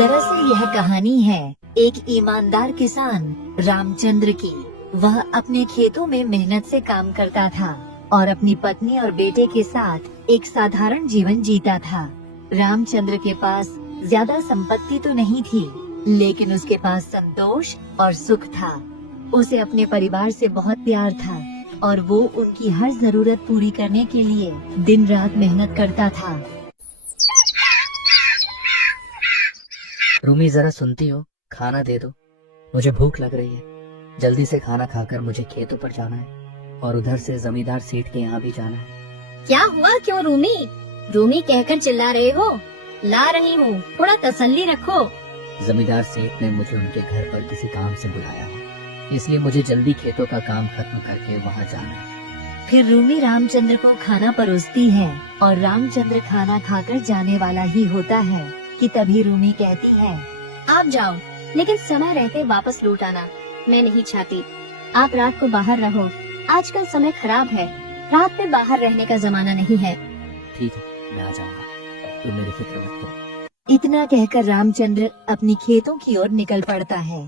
दरअसल यह कहानी है एक ईमानदार किसान रामचंद्र की। वह अपने खेतों में मेहनत से काम करता था और अपनी पत्नी और बेटे के साथ एक साधारण जीवन जीता था। रामचंद्र के पास ज्यादा संपत्ति तो नहीं थी, लेकिन उसके पास संतोष और सुख था। उसे अपने परिवार से बहुत प्यार था और वो उनकी हर जरूरत पूरी करने के लिए दिन रात मेहनत करता था। रूमी, जरा सुनती हो? खाना दे दो, मुझे भूख लग रही है। जल्दी से खाना खाकर मुझे खेतों पर जाना है और उधर से जमींदार सेठ के यहाँ भी जाना है। क्या हुआ? क्यों रूमी रूमी कहकर चिल्ला रहे हो? ला रही हूँ, थोड़ा तसल्ली रखो। जमींदार सेठ ने मुझे उनके घर पर किसी काम से बुलाया है, इसलिए मुझे जल्दी खेतों का काम खत्म करके वहाँ जाना है। फिर रूमी रामचंद्र को खाना परोसती है और रामचंद्र खाना खाकर जाने वाला ही होता है कि तभी रूमी कहती है, आप जाओ, लेकिन समय रहते वापस लौट आना। मैं नहीं चाहती आप रात को बाहर रहो। आजकल समय खराब है, रात में बाहर रहने का जमाना नहीं है। ठीक है, मैं आ जाऊंगा, तुम मेरी फिक्र मत करो। इतना कहकर रामचंद्र अपनी खेतों की ओर निकल पड़ता है।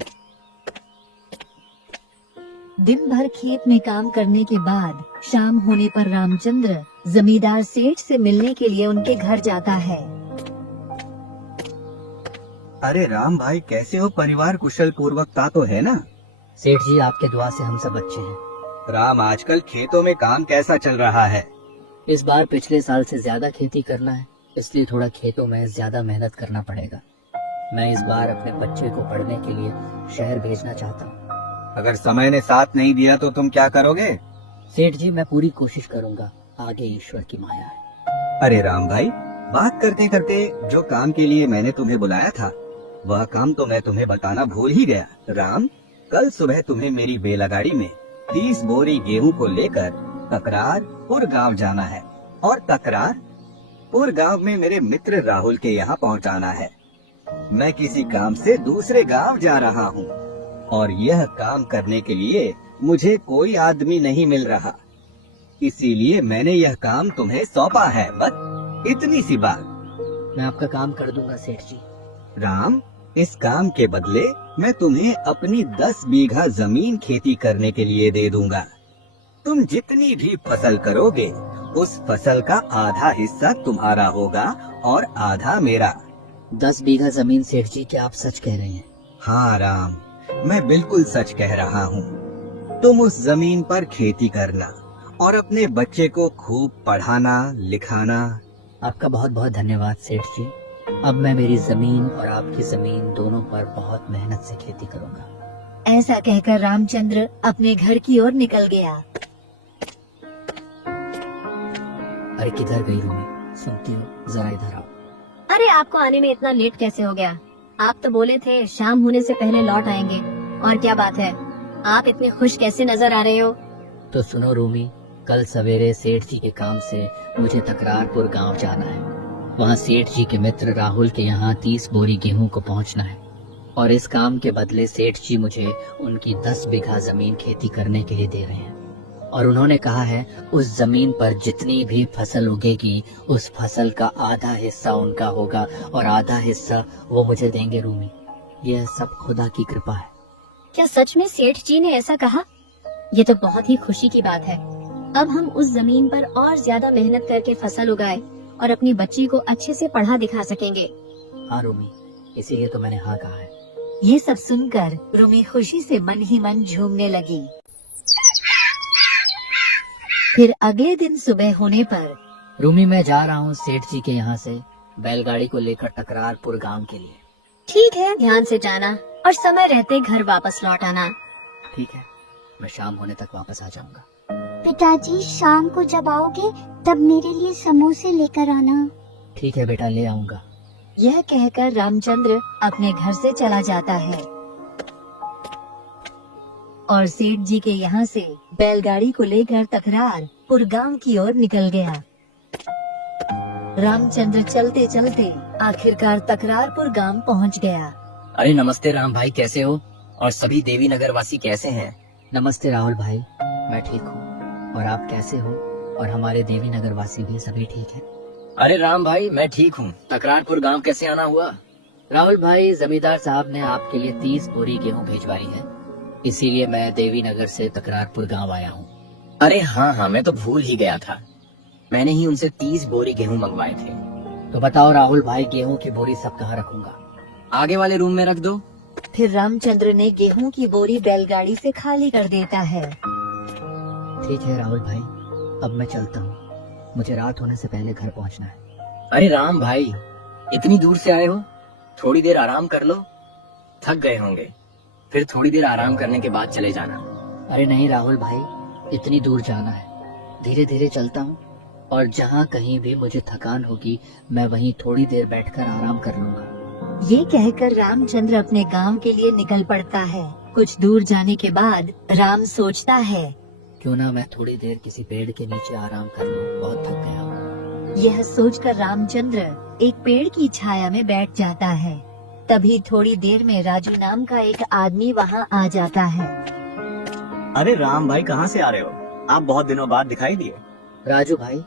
दिन भर खेत में काम करने के बाद शाम होने पर रामचंद्र जमींदार सेठ से मिलने के लिए उनके घर जाता है। अरे राम भाई, कैसे हो? परिवार कुशल पूर्वकता तो है ना? सेठ जी, आपके दुआ से हम सब अच्छे हैं। राम, आजकल खेतों में काम कैसा चल रहा है? इस बार पिछले साल से ज्यादा खेती करना है, इसलिए थोड़ा खेतों में ज्यादा मेहनत करना पड़ेगा। मैं इस बार अपने बच्चे को पढ़ने के लिए शहर भेजना चाहता हूँ। अगर समय ने साथ नहीं दिया तो तुम क्या करोगे? सेठ जी, मैं पूरी कोशिश करूंगा, आगे ईश्वर की माया है। अरे राम भाई, बात करते करते जो काम के लिए मैंने तुम्हें बुलाया था, वह काम तो मैं तुम्हें बताना भूल ही गया। राम, कल सुबह तुम्हें मेरी बैलगाड़ी में 30 बोरी गेहूं को लेकर तकरारपुर गांव जाना है और तकरारपुर गांव में मेरे मित्र राहुल के यहाँ पहुँचाना है। मैं किसी काम से दूसरे गांव जा रहा हूँ और यह काम करने के लिए मुझे कोई आदमी नहीं मिल रहा, इसीलिए मैंने यह काम तुम्हें सौंपा है। बस इतनी सी बात। मैं आपका काम कर दूंगा सेठ जी। राम, इस काम के बदले मैं तुम्हें अपनी 10 बीघा जमीन खेती करने के लिए दे दूंगा। तुम जितनी भी फसल करोगे, उस फसल का आधा हिस्सा तुम्हारा होगा और आधा मेरा। 10 बीघा जमीन? सेठ जी, क्या आप सच कह रहे हैं? हाँ राम, मैं बिल्कुल सच कह रहा हूँ। तुम उस जमीन पर खेती करना और अपने बच्चे को खूब पढ़ाना लिखाना। आपका बहुत बहुत धन्यवाद सेठ जी। अब मैं मेरी जमीन और आपकी जमीन दोनों पर बहुत मेहनत से खेती करूंगा। ऐसा कहकर रामचंद्र अपने घर की ओर निकल गया। अरे किधर गई रूमी? सुनती हो? जरा इधर आओ। अरे आपको आने में इतना लेट कैसे हो गया? आप तो बोले थे शाम होने से पहले लौट आएंगे। और क्या बात है, आप इतने खुश कैसे नजर आ रहे हो? तो सुनो रूमी, कल सवेरे सेठ जी के काम से मुझे तकरारपुर गांव जाना है। वहाँ सेठ जी के मित्र राहुल के यहाँ 30 बोरी गेहूं को पहुँचना है और इस काम के बदले सेठ जी मुझे उनकी 10 बीघा जमीन खेती करने के लिए दे रहे हैं और उन्होंने कहा है उस जमीन पर जितनी भी फसल उगेगी उस फसल का आधा हिस्सा उनका होगा और आधा हिस्सा वो मुझे देंगे। रूमी, यह सब खुदा की कृपा है। क्या सच में सेठ जी ने ऐसा कहा? ये तो बहुत ही खुशी की बात है। अब हम उस जमीन पर और ज्यादा मेहनत करके फसल उगाए और अपनी बच्ची को अच्छे से पढ़ा दिखा सकेंगे। हाँ रूमी, इसीलिए तो मैंने हाँ कहा है। ये सब सुनकर रूमी खुशी से मन ही मन झूमने लगी। फिर अगले दिन सुबह होने पर रूमी, मैं जा रहा हूँ सेठ जी के यहाँ से बैलगाड़ी को लेकर तकरारपुर गांव के लिए। ठीक है, ध्यान से जाना और समय रहते घर वापस लौट आना। ठीक है, मैं शाम होने तक वापस आ जाऊंगा। पिताजी, शाम को जब आओगे तब मेरे लिए समोसे लेकर आना। ठीक है बेटा, ले आऊंगा। यह कहकर रामचंद्र अपने घर से चला जाता है और सेठ जी के यहाँ से बैलगाड़ी को लेकर तकरारपुर गांव की ओर निकल गया। रामचंद्र चलते चलते आखिरकार तकरारपुर गांव पहुँच गया। अरे नमस्ते राम भाई, कैसे हो? और सभी देवी नगर वासी कैसे हैं? नमस्ते राहुल भाई, मैं ठीक हूँ और आप कैसे हो? और हमारे देवी नगर वासी भी सभी ठीक है? अरे राम भाई, मैं ठीक हूँ। तकरारपुर गांव कैसे आना हुआ? राहुल भाई, जमींदार साहब ने आपके लिए 30 बोरी गेहूं भिजवाई है, इसीलिए मैं देवी नगर से तकरारपुर गांव आया हूँ। अरे हाँ, मैं तो भूल ही गया था। मैंने ही उनसे 30 बोरी गेहूं मंगवाए थे। तो बताओ राहुल भाई, गेहूं की बोरी सब कहाँ रखूंगा? आगे वाले रूम में रख दो। फिर रामचंद्र ने गेहूं की बोरी बैलगाड़ी से खाली कर देता है। ठीक है राहुल भाई, अब मैं चलता हूँ, मुझे रात होने से पहले घर पहुँचना है। अरे राम भाई, इतनी दूर से आए हो, थोड़ी देर आराम कर लो। थक गए होंगे, फिर थोड़ी देर आराम करने के बाद चले जाना। अरे नहीं राहुल भाई, इतनी दूर जाना है, धीरे धीरे चलता हूँ, और जहाँ कहीं भी मुझे थकान होगी मैं वहीं थोड़ी देर बैठकर आराम कर लूंगा। ये कहकर रामचंद्र अपने गांव के लिए निकल पड़ता है। कुछ दूर जाने के बाद राम सोचता है, क्यों ना मैं थोड़ी देर किसी पेड़ के नीचे आराम कर लूं, बहुत थक गया हूँ। यह सोचकर रामचंद्र एक पेड़ की छाया में बैठ जाता है। तभी थोड़ी देर में राजू नाम का एक आदमी वहाँ आ जाता है। अरे राम भाई, कहाँ से आ रहे हो? आप बहुत दिनों बाद दिखाई दिए। राजू भाई,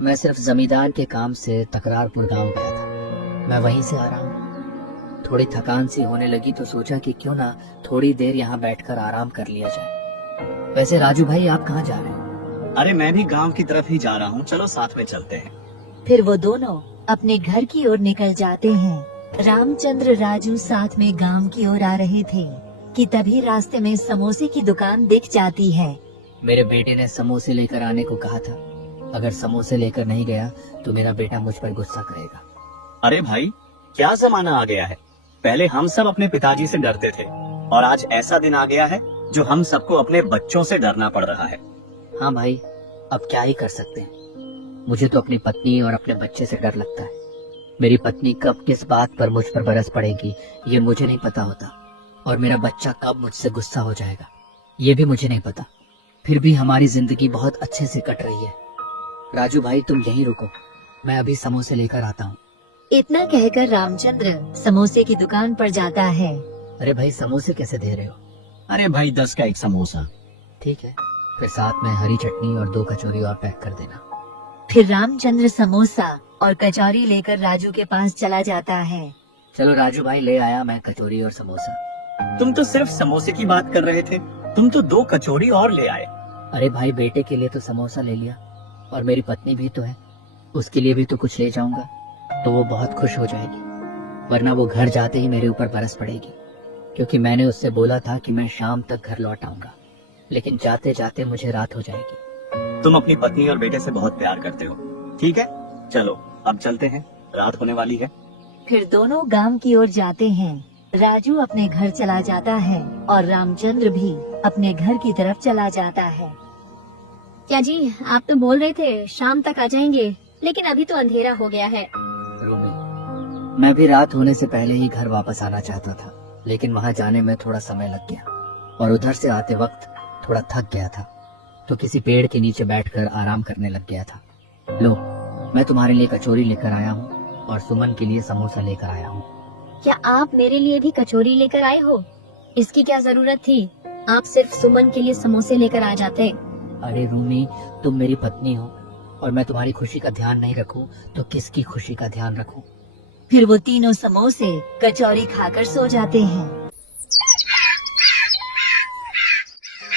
मैं सिर्फ जमींदार के काम से तकरारपुर गांव गया था, मैं वहीं से आ रहा हूँ। थोड़ी थकान सी होने लगी तो सोचा कि क्यों ना थोड़ी देर यहाँ बैठकर आराम कर लिया जाए। वैसे राजू भाई, आप कहाँ जा रहे हैं? अरे मैं भी गांव की तरफ ही जा रहा हूँ, चलो साथ में चलते हैं। फिर वो दोनों अपने घर की ओर निकल जाते हैं। रामचंद्र राजू साथ में गांव की ओर आ रहे थे कि तभी रास्ते में समोसे की दुकान दिख जाती है। मेरे बेटे ने समोसे लेकर आने को कहा था, अगर समोसे लेकर नहीं गया तो मेरा बेटा मुझ पर गुस्सा करेगा। अरे भाई, क्या जमाना आ गया है। पहले हम सब अपने पिताजी से डरते थे, और आज ऐसा दिन आ गया है जो हम सबको अपने बच्चों से डरना पड़ रहा है। हाँ भाई, अब क्या ही कर सकते हैं। मुझे तो अपनी पत्नी और अपने बच्चे से डर लगता है। मेरी पत्नी कब किस बात पर मुझ पर बरस पड़ेगी ये मुझे नहीं पता होता, और मेरा बच्चा कब मुझसे गुस्सा हो जाएगा ये भी मुझे नहीं पता। फिर भी हमारी जिंदगी बहुत अच्छे से कट रही है। राजू भाई, तुम यहीं रुको, मैं अभी समोसे लेकर आता हूँ। इतना कहकर रामचंद्र समोसे की दुकान पर जाता है। अरे भाई, समोसे कैसे दे रहे हो? अरे भाई, 10 का एक समोसा। ठीक है, फिर साथ में हरी चटनी और 2 कचौरी और पैक कर देना। फिर रामचंद्र समोसा और कचौरी लेकर राजू के पास चला जाता है। चलो राजू भाई, ले आया मैं कचौरी और समोसा। तुम तो सिर्फ समोसे की बात कर रहे थे, तुम तो 2 कचौरी और ले आए। अरे भाई, बेटे के लिए तो समोसा ले लिया, और मेरी पत्नी भी तो है, उसके लिए भी तो कुछ ले जाऊंगा, तो वो बहुत खुश हो जाएगी। वरना वो घर जाते ही मेरे ऊपर बरस पड़ेगी, क्योंकि मैंने उससे बोला था कि मैं शाम तक घर लौट आऊंगा, लेकिन जाते जाते मुझे रात हो जाएगी। तुम अपनी पत्नी और बेटे से बहुत प्यार करते हो। ठीक है, चलो अब चलते हैं, रात होने वाली है। फिर दोनों गांव की ओर जाते हैं। राजू अपने घर चला जाता है और रामचंद्र भी अपने घर की तरफ चला जाता है। क्या जी, आप तो बोल रहे थे शाम तक आ जाएंगे, लेकिन अभी तो अंधेरा हो गया है। रूमी, मैं भी रात होने से पहले ही घर वापस आना चाहता था, लेकिन वहाँ जाने में थोड़ा समय लग गया, और उधर से आते वक्त थोड़ा थक गया था, तो किसी पेड़ के नीचे बैठकर आराम करने लग गया था। लो, मैं तुम्हारे लिए कचौरी लेकर आया हूँ और सुमन के लिए समोसा लेकर आया हूँ। क्या आप मेरे लिए भी कचौरी लेकर आए हो? इसकी क्या जरूरत थी? आप सिर्फ सुमन के लिए समोसे लेकर आ जाते। अरे रूमी, तुम मेरी पत्नी हो, और मैं तुम्हारी खुशी का ध्यान नहीं रखूं तो किसकी खुशी का ध्यान रखूं? फिर वो तीनों समोसे कचौरी खाकर सो जाते हैं।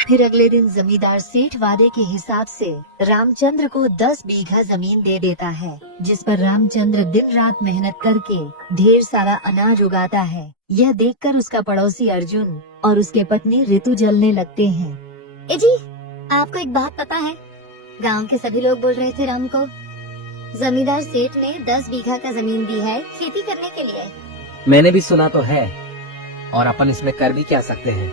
फिर अगले दिन जमींदार सेठ वादे के हिसाब से रामचंद्र को 10 बीघा जमीन दे देता है, जिस पर रामचंद्र दिन रात मेहनत करके ढेर सारा अनाज उगाता है। यह देखकर उसका पड़ोसी अर्जुन और उसके पत्नी ऋतु जलने लगते हैं। ए जी, आपको एक बात पता है? गांव के सभी लोग बोल रहे थे राम को जमींदार सेठ ने 10 बीघा का जमीन दी है खेती करने के लिए। मैंने भी सुना तो है, और अपन इसमें कर भी क्या सकते हैं,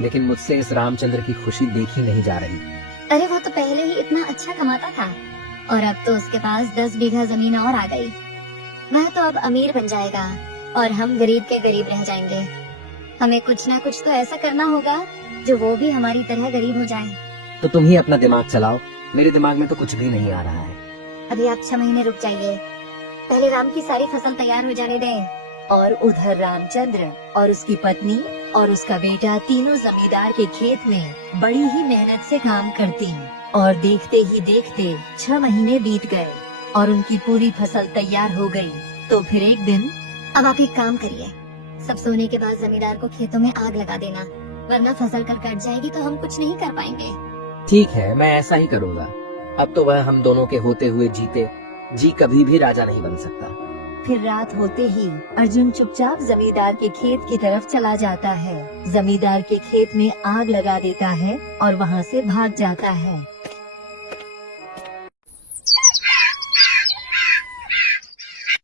लेकिन मुझसे इस रामचंद्र की खुशी देखी नहीं जा रही। अरे वो तो पहले ही इतना अच्छा कमाता था, और अब तो उसके पास 10 बीघा जमीन और आ गई। वह तो अब अमीर बन जाएगा और हम गरीब के गरीब रह जाएंगे। हमें कुछ ना कुछ तो ऐसा करना होगा जो वो भी हमारी तरह गरीब हो जाए। तो तुम ही अपना दिमाग चलाओ, मेरे दिमाग में तो कुछ भी नहीं आ रहा है। अभी आप 6 महीने रुक जाइए, पहले राम की सारी फसल तैयार हो जाने दें। और उधर रामचंद्र और उसकी पत्नी और उसका बेटा तीनों जमींदार के खेत में बड़ी ही मेहनत से काम करती, और देखते ही देखते 6 महीने बीत गए और उनकी पूरी फसल तैयार हो गई। तो फिर एक दिन अब आप एक काम करिए, सब सोने के बाद जमींदार को खेतों में आग लगा देना, वरना फसल कर कट जाएगी तो हम कुछ नहीं कर पाएंगे। ठीक है, मैं ऐसा ही करूँगा। अब तो वह हम दोनों के होते हुए जीते जी कभी भी राजा नहीं बन सकता। फिर रात होते ही अर्जुन चुपचाप जमींदार के खेत की तरफ चला जाता है। जमींदार के खेत में आग लगा देता है और वहाँ से भाग जाता है।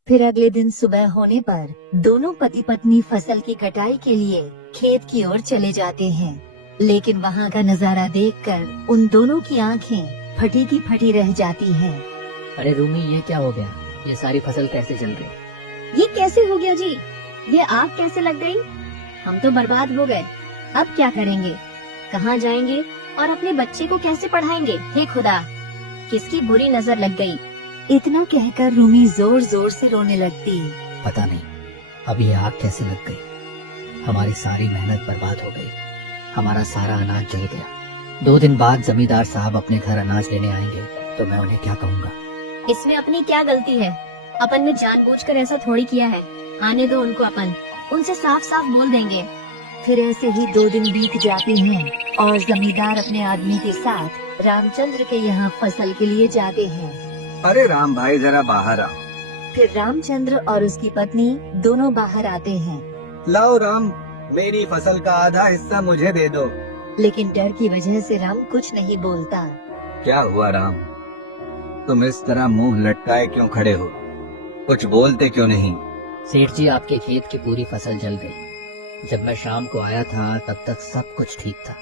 फिर अगले दिन सुबह होने पर दोनों पति पत्नी फसल की कटाई के लिए खेत की ओर चले जाते हैं। लेकिन वहाँ का नजारा देखकर उन दोनों की आंखें फटी की फटी रह जाती हैं। अरे रूमी, ये क्या हो गया? ये सारी फसल कैसे जल गई? ये कैसे हो गया जी? ये आग कैसे लग गई? हम तो बर्बाद हो गए। अब क्या करेंगे? कहाँ जाएंगे और अपने बच्चे को कैसे पढ़ाएंगे? हे खुदा, किसकी बुरी नजर लग गई? इतना कहकर रूमी जोर जोर से रोने लगती। पता नहीं अब ये आग कैसे लग गई। हमारी सारी मेहनत बर्बाद हो गई। हमारा सारा अनाज जल गया। 2 दिन बाद जमींदार साहब अपने घर अनाज लेने आएंगे तो मैं उन्हें क्या कहूँगा? इसमें अपनी क्या गलती है? अपन ने जानबूझकर ऐसा थोड़ी किया है। आने दो उनको, अपन उनसे साफ साफ बोल देंगे। फिर ऐसे ही 2 दिन बीत जाते हैं और जमींदार अपने आदमी के साथ रामचंद्र के यहाँ फसल के लिए जाते हैं। अरे राम भाई, जरा बाहर आओ। फिर रामचंद्र और उसकी पत्नी दोनों बाहर आते हैं। लाओ राम, मेरी फसल का आधा हिस्सा मुझे दे दो। लेकिन डर की वजह से राम कुछ नहीं बोलता। क्या हुआ राम, तुम इस तरह मुंह लटकाए क्यों खड़े हो? कुछ बोलते क्यों नहीं? सेठ जी, आपके खेत की पूरी फसल जल गई। जब मैं शाम को आया था तब तक सब कुछ ठीक था,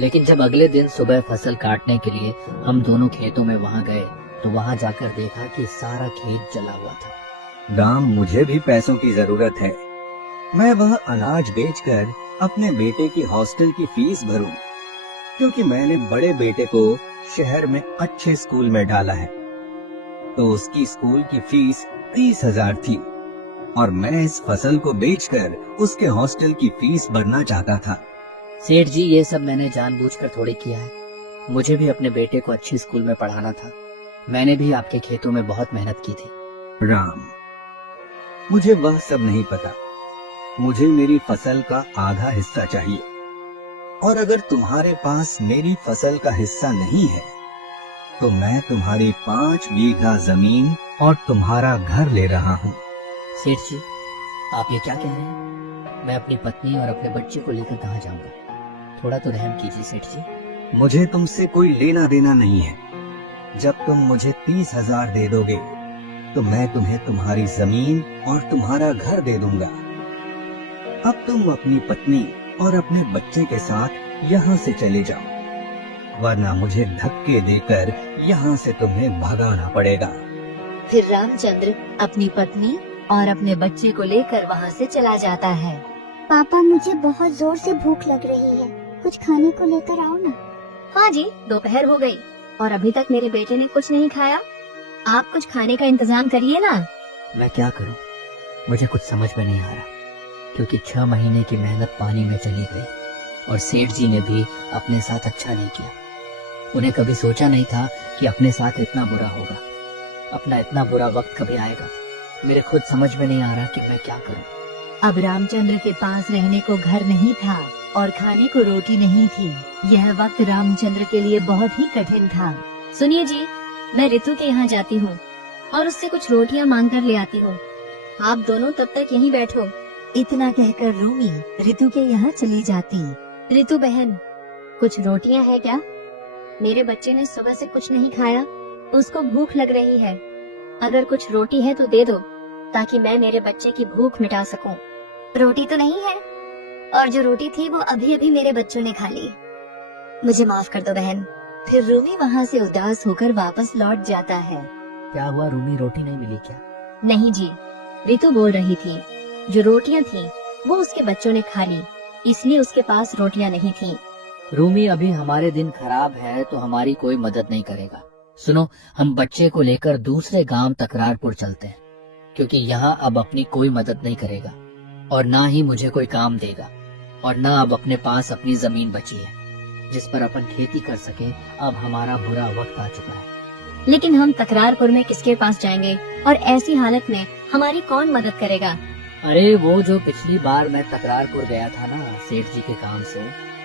लेकिन जब अगले दिन सुबह फसल काटने के लिए हम दोनों खेतों में वहाँ गए तो वहाँ जाकर देखा कि सारा खेत जला हुआ था। राम, मुझे भी पैसों की जरूरत है। मैं वह अनाज बेचकर अपने बेटे की हॉस्टल की फीस भरूं, क्योंकि मैंने बड़े बेटे को शहर में अच्छे स्कूल में डाला है। तो उसकी स्कूल की फीस 30,000 थी और मैं इस फसल को बेचकर उसके हॉस्टल की फीस भरना चाहता था। सेठ जी, ये सब मैंने जानबूझकर थोड़ी किया है। मुझे भी अपने बेटे को अच्छे स्कूल में पढ़ाना था। मैंने भी आपके खेतों में बहुत मेहनत की थी। राम, मुझे वह सब नहीं पता। मुझे मेरी फसल का आधा हिस्सा चाहिए, और अगर तुम्हारे पास मेरी फसल का हिस्सा नहीं है तो मैं तुम्हारी 5 बीघा जमीन और तुम्हारा घर ले रहा हूँ। सेठ जी, आप ये क्या कह रहे हैं? मैं अपनी पत्नी और अपने बच्चे को लेकर कहाँ जाऊंगा? थोड़ा तो रहम कीजिए सेठ जी। मुझे तुमसे कोई लेना देना नहीं है। जब तुम मुझे 30,000 दे दोगे तो मैं तुम्हें तुम्हारी जमीन और तुम्हारा घर दे दूंगा। अब तुम अपनी पत्नी और अपने बच्चे के साथ यहाँ से चले जाओ, वरना मुझे धक्के देकर यहाँ से तुम्हें भगाना पड़ेगा। फिर रामचंद्र अपनी पत्नी और अपने बच्चे को लेकर वहाँ से चला जाता है। पापा, मुझे बहुत जोर से भूख लग रही है, कुछ खाने को लेकर आओ ना। हाँ जी, दोपहर हो गई और अभी तक मेरे बेटे ने कुछ नहीं खाया। आप कुछ खाने का इंतजाम करिए ना। मैं क्या करूं? मुझे कुछ समझ में नहीं आ रहा, क्योंकि 6 महीने की मेहनत पानी में चली गई और सेठ जी ने भी अपने साथ अच्छा नहीं किया। उन्हें कभी सोचा नहीं था कि अपने साथ इतना बुरा होगा। अपना इतना बुरा वक्त कभी आएगा। मेरे खुद समझ में नहीं आ रहा कि मैं क्या करूं। अब रामचंद्र के पास रहने को घर नहीं था और खाने को रोटी नहीं थी। यह वक्त रामचंद्र के लिए बहुत ही कठिन था। सुनिए जी, मैं ऋतु के यहाँ जाती हूँ और उससे कुछ रोटियाँ मांग कर ले आती हूँ। आप दोनों तब तक यहीं बैठो। इतना कहकर रूमी ऋतु के यहाँ चली जाती। ऋतु बहन, कुछ रोटियाँ है क्या? मेरे बच्चे ने सुबह से कुछ नहीं खाया, उसको भूख लग रही है। अगर कुछ रोटी है तो दे दो, ताकि मैं मेरे बच्चे की भूख मिटा सकूं। रोटी तो नहीं है, और जो रोटी थी वो अभी अभी मेरे बच्चों ने खा ली। मुझे माफ कर दो बहन। फिर रूमी वहाँ से उदास होकर वापस लौट जाता है। क्या हुआ रूमी, रोटी नहीं मिली क्या? नहीं जी, ऋतु बोल रही थी जो रोटियां थी वो उसके बच्चों ने खा ली, इसलिए उसके पास रोटियां नहीं थी। रूमी, अभी हमारे दिन खराब है तो हमारी कोई मदद नहीं करेगा। सुनो, हम बच्चे को लेकर दूसरे गांव तकरारपुर चलते हैं, क्योंकि यहाँ अब अपनी कोई मदद नहीं करेगा और ना ही मुझे कोई काम देगा, और ना अब अपने पास अपनी जमीन बची है जिस पर अपन खेती कर सके। अब हमारा बुरा वक्त आ चुका है। लेकिन हम तकरारपुर में किसके पास जाएंगे, और ऐसी हालत में हमारी कौन मदद करेगा? अरे वो जो पिछली बार मैं तकरारपुर गया था ना सेठ जी के काम से,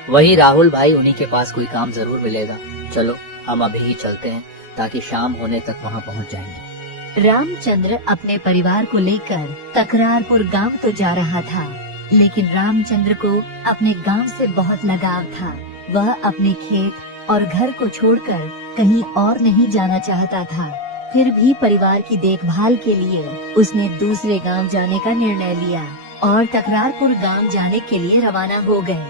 वही राहुल भाई, उन्हीं के पास कोई काम जरूर मिलेगा। चलो हम अभी ही चलते हैं ताकि शाम होने तक वहाँ पहुँच जाएंगे। रामचंद्र अपने परिवार को लेकर तकरारपुर गांव तो जा रहा था, लेकिन रामचंद्र को अपने गांव से बहुत लगाव था। वह अपने खेत और घर को छोड़कर कहीं और नहीं जाना चाहता था। फिर भी परिवार की देखभाल के लिए उसने दूसरे गांव जाने का निर्णय लिया और तकरारपुर गांव जाने के लिए रवाना हो गए।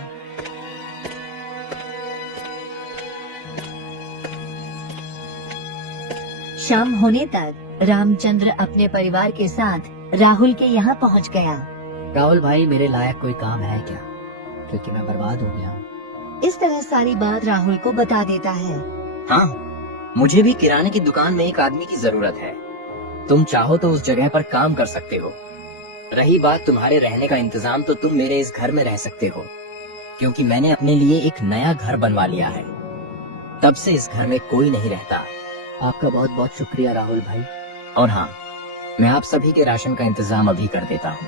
शाम होने तक रामचंद्र अपने परिवार के साथ राहुल के यहाँ पहुँच गया। राहुल भाई, मेरे लायक कोई काम है क्या? क्योंकि मैं बर्बाद हो गया हूँ। इस तरह सारी बात राहुल को बता देता है। हाँ, मुझे भी किराने की दुकान में एक आदमी की जरूरत है। तुम चाहो तो उस जगह पर काम कर सकते हो। रही बात तुम्हारे रहने का इंतजाम, तो तुम मेरे इस घर में रह सकते हो, क्योंकि मैंने अपने लिए एक नया घर बनवा लिया है। तब से इस घर में कोई नहीं रहता। आपका बहुत बहुत शुक्रिया राहुल भाई। और हाँ, मैं आप सभी के राशन का इंतजाम अभी कर देता हूँ।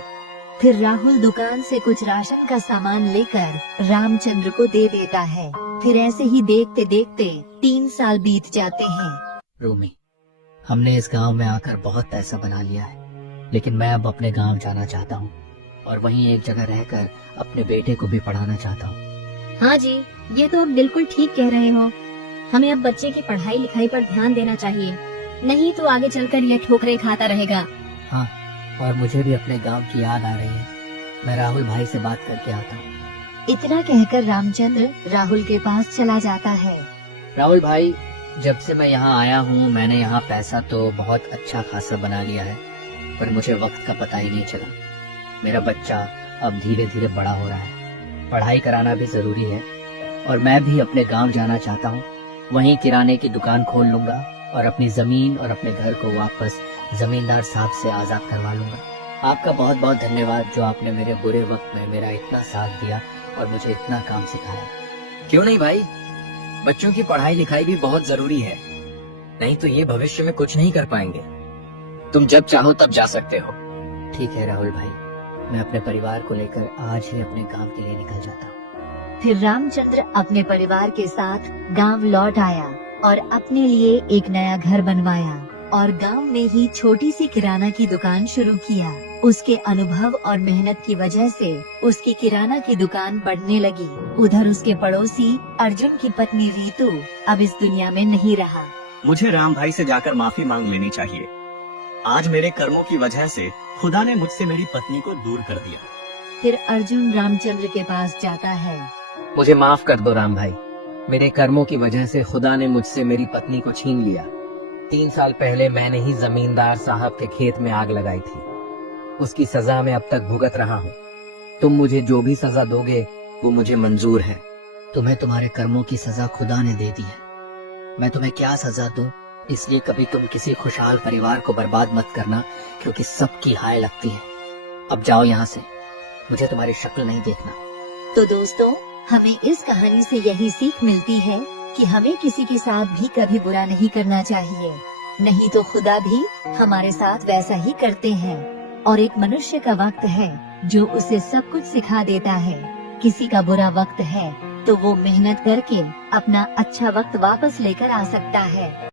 फिर राहुल दुकान से कुछ राशन का सामान लेकर रामचंद्र को दे देता है। फिर ऐसे ही देखते देखते 3 साल बीत जाते हैं। रूमी, हमने इस गांव में आकर बहुत पैसा बना लिया है, लेकिन मैं अब अपने गांव जाना चाहता हूँ और वहीं एक जगह रहकर अपने बेटे को भी पढ़ाना चाहता हूँ। हाँ जी, ये तो आप बिल्कुल ठीक कह रहे हो। हमें अब बच्चे की पढ़ाई लिखाई पर ध्यान देना चाहिए, नहीं तो आगे चलकर ये ठोकरें खाता रहेगा। हाँ, और मुझे भी अपने गांव की याद आ रही है। मैं राहुल भाई से बात करके आता हूँ। इतना कहकर रामचंद्र राहुल के पास चला जाता है। राहुल भाई, जब से मैं यहाँ आया हूँ मैंने यहाँ पैसा तो बहुत अच्छा खासा बना लिया है, पर मुझे वक्त का पता ही नहीं चला। मेरा बच्चा अब धीरे धीरे बड़ा हो रहा है, पढ़ाई कराना भी जरूरी है और मैं भी अपने गांव जाना चाहता हूँ। वहीं किराने की दुकान खोल लूंगा और अपनी जमीन और अपने घर को वापस जमींदार साहब से आजाद करवा लूंगा। आपका बहुत बहुत धन्यवाद जो आपने मेरे बुरे वक्त में मेरा इतना साथ दिया और मुझे इतना काम सिखाया। क्यों नहीं भाई, बच्चों की पढ़ाई लिखाई भी बहुत जरूरी है, नहीं तो ये भविष्य में कुछ नहीं कर पाएंगे। तुम जब चाहो तब जा सकते हो। ठीक है राहुल भाई, मैं अपने परिवार को लेकर आज ही अपने काम के लिए निकल जाता हूँ। फिर रामचंद्र अपने परिवार के साथ गांव लौट आया और अपने लिए एक नया घर बनवाया और गांव में ही छोटी सी किराना की दुकान शुरू किया। उसके अनुभव और मेहनत की वजह से उसकी किराना की दुकान बढ़ने लगी। उधर उसके पड़ोसी अर्जुन की पत्नी रीतू अब इस दुनिया में नहीं रहा। मुझे राम भाई से जाकर माफी मांग लेनी चाहिए। आज मेरे कर्मों की वजह से खुदा ने मुझसे मेरी पत्नी को दूर कर दिया। फिर अर्जुन रामचंद्र के पास जाता है। मुझे माफ कर दो राम भाई, मेरे कर्मों की वजह से खुदा ने मुझसे मेरी पत्नी को छीन लिया। 3 साल पहले मैंने ही जमींदार साहब के खेत में आग लगाई थी। उसकी सजा मैं अब तक भुगत रहा हूँ। तुम मुझे जो भी सजा दोगे वो मुझे मंजूर है। तुम्हें तुम्हारे कर्मों की सजा खुदा ने दे दी है, मैं तुम्हें क्या सजा दूं? इसलिए कभी तुम किसी खुशहाल परिवार को बर्बाद मत करना, क्योंकि सबकी हाय लगती है। अब जाओ यहाँ से, मुझे तुम्हारी शक्ल नहीं देखना। तो दोस्तों, हमें इस कहानी से यही सीख मिलती है कि हमें किसी के साथ भी कभी बुरा नहीं करना चाहिए, नहीं तो खुदा भी हमारे साथ वैसा ही करते हैं। और एक मनुष्य का वक्त है जो उसे सब कुछ सिखा देता है। किसी का बुरा वक्त है तो वो मेहनत करके अपना अच्छा वक्त वापस लेकर आ सकता है।